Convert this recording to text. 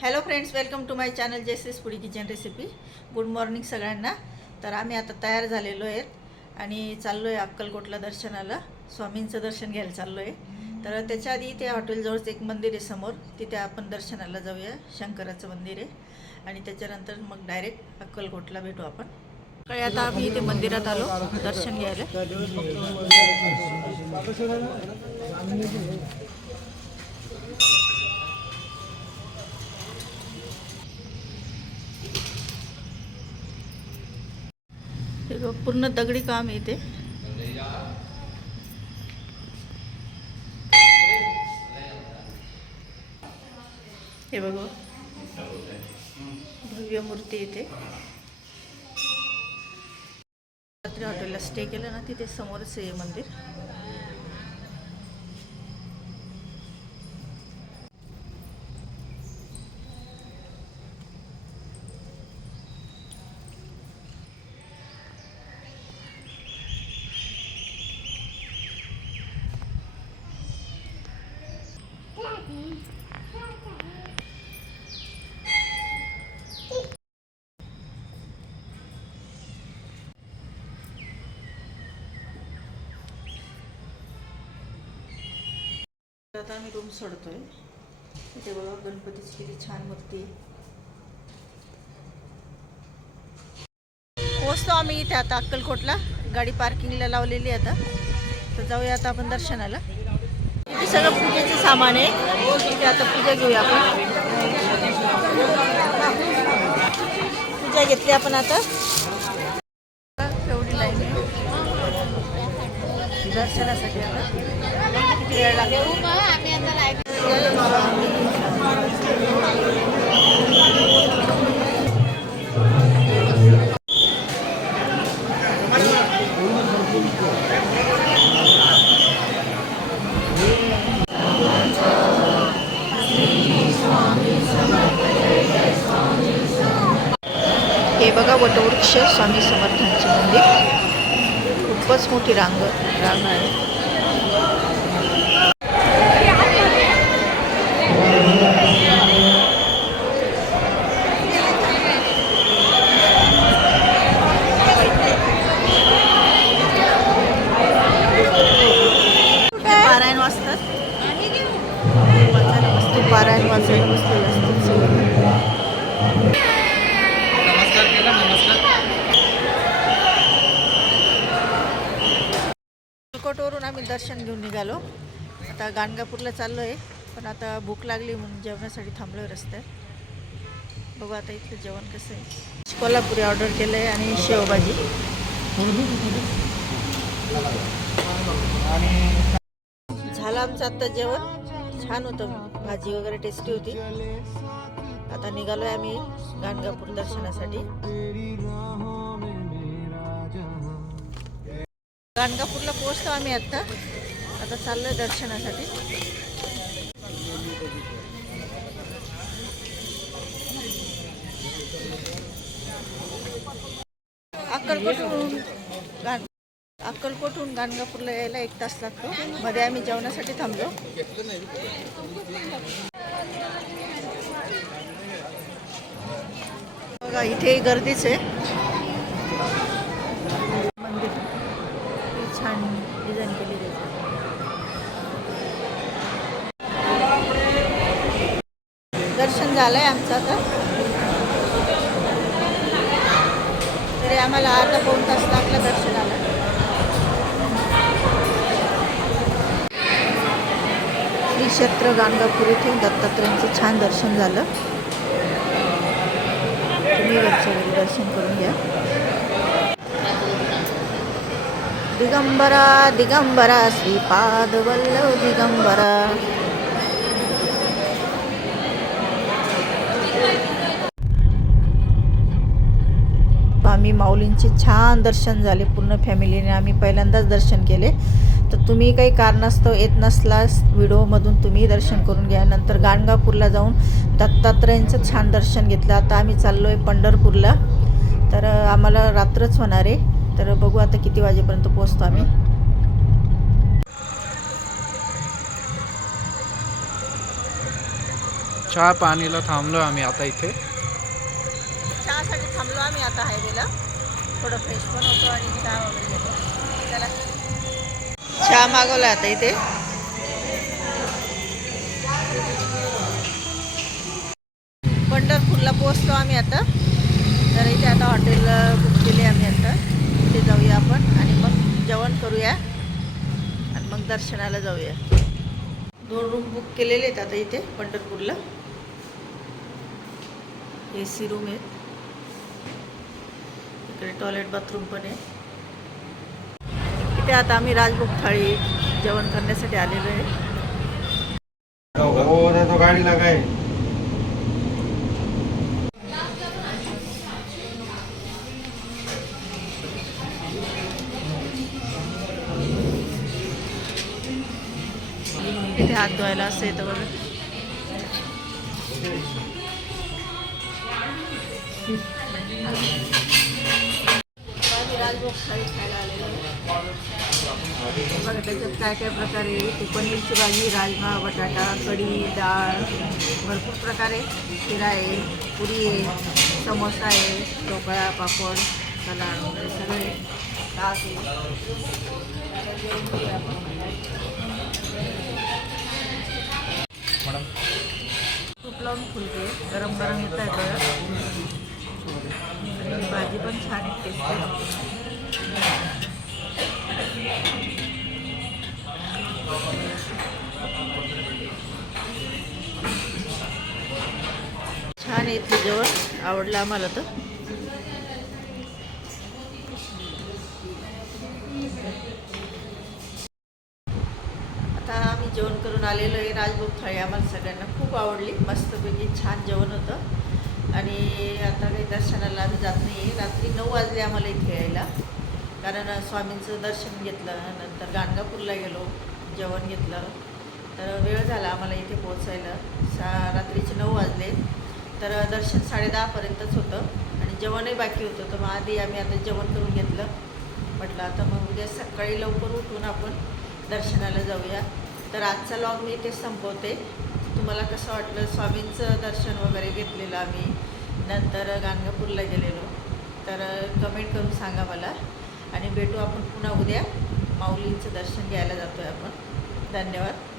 Hello friends welcome to my channel Jesus पुडी kitchen recipe good morning सगळ्यांना. तर आम्ही आता तयार झालेलो आहेत आणि चाललो आहे अक्कलकोटला दर्शनाला. स्वामींचं दर्शन घ्यायला चाललो आहे तर त्याच्या आधी त्या हॉटेलजवळच एक मंदिर आहे समोर. तिथे आपण दर्शनाला जाऊया. शंकराचं मंदिर आहे. आणि त्याच्यानंतर मग डायरेक्ट अक्कलकोटला भेटू आपण. सकाळी आता आम्ही इथे मंदिरात आलो. दर्शन घ्यायला. पूर्ण दगडी काम येते हे बघ. भव्य मूर्ती येते रात्री हॉटेलला स्टे केलं ना तिथे समोरच आहे हे मंदिर. आता आम्ही रूम सोडतोय. इथे बघा गणपतीची किती छान मूर्ती पोचतो आम्ही इथे आता अक्कलकोटला. गाडी पार्किंगला लावलेली आहे आता. तर जाऊया आता आपण दर्शनाला. इथे सगळं पूजेचं सामान आहे. इथे आता पूजा घेऊया आपण. पूजा घेतली आपण आता. एवढी लाईन दर्शनासाठी आता. हे बघा वटवृक्ष स्वामी समर्थांचे मंदिर. खूपच मोठी रांग रांग आहे पारायण वाजतात बसतो पारायण वाचायला बसलेलं नमस्कार अक्कलकोटवरून आम्ही दर्शन घेऊन निघालो. आता गाणगापूरला चाललो आहे पण आता भूक लागली म्हणून जेवणासाठी थांबलो आहे रस्त्यात. बघू आता इथलं जेवण कसं आहे. कोल्हापुरी ऑर्डर केलं आहे आणि शेवभाजी. झालं आमचं आत्ता जेवण. छान होतं. भाजी वगैरे टेस्टी होती. आता निघालोय आम्ही गाणगापूर दर्शनासाठी. गाणगापूरला पोहोचतो आम्ही आत्ता आता चाललोय दर्शनासाठी. अक्कलकोटहून अक्कलकोटहून गाणगापूरला यायला एक तास लागतो. मध्ये आम्ही जेवणासाठी थांबलो. बघा इथे गर्दीच आहे. मंदिर. छान डिझाईन केली त्याची दर्शन झालंय आमचं आता. तरी आम्हाला अर्धा पाऊन तास लागला दर्शनाला. श्री क्षेत्र गाणगापूर येथे दत्तात्रयांचं छान दर्शन झालं. तुम्ही घरच्या दर्शन करून घ्या. दिगंबरा दिगंबरा श्रीपाद वल्लभ दिगंबरा. आम्ही माऊलींचे छान दर्शन झाले पूर्ण फॅमिलीने आम्ही पहिल्यांदाच दर्शन केले. तर तुम्ही काही कारणास्तव येत नसलास व्हिडिओमधून तुम्ही दर्शन करून घ्या. नंतर गाणगापूरला जाऊन दत्तात्रयांचं छान दर्शन घेतलं. आता आम्ही चाललो आहे पंढरपूरला. तर आम्हाला रात्रच होणार आहे. तर बघू आता किती वाजेपर्यंत पोहोचतो आम्ही. चहा पाणीला थांबलो आम्ही आता इथे. चहासाठी थांबलो आम्ही आता हायवेला थोडं फ्रेश पण होतो आणि चहा वगैरे घेतो. चला. चहा मागवला आता इथे. पंढरपूरला पोहोचलो आम्ही आता. तर इथे आता हॉटेल बुक केले आम्ही आता. तिथे जाऊया आपण आणि मग जेवण करूया. आणि मग दर्शनाला जाऊया. दोन रूम बुक केलेले आहेत आता इथे पंढरपूरला. ए सी रूम आहेत. इकडे टॉयलेट बाथरूम पण आहे इथे आता आम्ही राजभोग थाळी जेवण करण्यासाठी आलेलो आहे गाड़ी इथे हात धुवायला असं येतं बघा Thank you. थाळी खायला आलेलो आहे. बघा त्याच्यात काय काय प्रकार आहे पनीरची भाजी राजमा बटाटा कढी डाळ भरपूर प्रकारे शिरा आहे पुरी आहे समोसा आहे ढोकळा पापड सलाड वगैरे सगळे आहे आपण. तूप लावून फुलके गरम गरम येत आहे भाजी पण छान आहे टेस्टी छान येते जेवण. आवडलं आम्हाला तर. आता आम्ही जेवण करून आलेलो आहे राजभोग थाळी. आम्हाला सगळ्यांना खूप आवडली. मस्तपैकी छान जेवण होतं. आणि आता काही दर्शनाला आम्ही जात नाही रात्री नऊ वाजले आम्हाला इथे यायला. कारण स्वामींचं दर्शन घेतलं नंतर गाणगापूरला गेलो जेवण घेतलं. तर वेळ झाला आम्हाला इथे पोहोचायला. सा रात्रीचे नऊ वाजले. तर दर्शन साडेदहापर्यंतच होतं आणि जेवणही बाकी होतं. तर मग आधी आम्ही आता जेवण करून घेतलं. म्हटलं आता मग उद्या सकाळी लवकर उठून आपण दर्शनाला जाऊया. तर आजचा लॉग मी इथे संपवते. तुम्हाला कसं वाटलं? स्वामींचं दर्शन वगैरे घेतलेलं आम्ही. नंतर गाणगापूरला गेलेलो. तर कमेंट करून सांगा मला. आणि भेटू आपण पुन्हा उद्या. माऊलींचं दर्शन घ्यायला जातो आहे आपण. धन्यवाद.